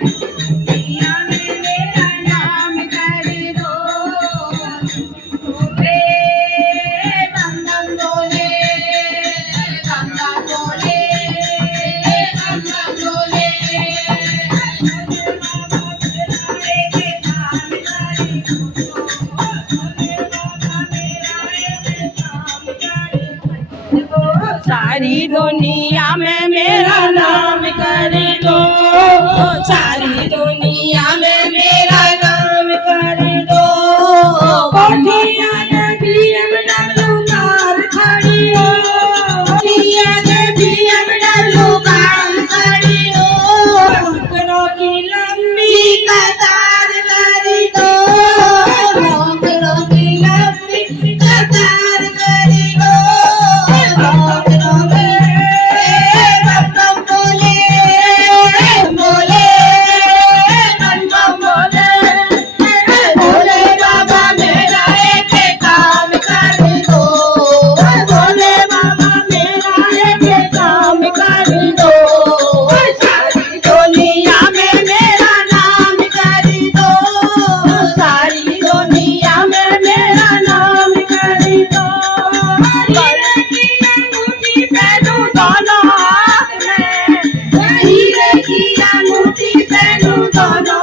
दुनिया में मेरा नाम कर दो। बोले बम बम बोले, बम बम बोले, बम बम बोले। सारी दुनिया में मेरा नाम कर दो, सारी दुनिया में मेरा नाम कर दो। कोठिया ने BMW कार खड़ी हो, कोठिया ने BMW कार खड़ी हो। नौकरों की लंबी कतार कर दो, नौकरों की लंबी कतार कर दो। नौकरों के बम बम बोले, बोले बम बम बोले। भोले बाबा मेरा एक काम कर दो, भोले बाबा मेरा एक काम कर दो। सारी दुनिया में मेरा नाम कर दो, सारी दुनिया में मेरा नाम कर दो। हीरे की अंगूठी पहनूं दोनों हाथ में, हीरे की अंगूठी पहनूं दोनों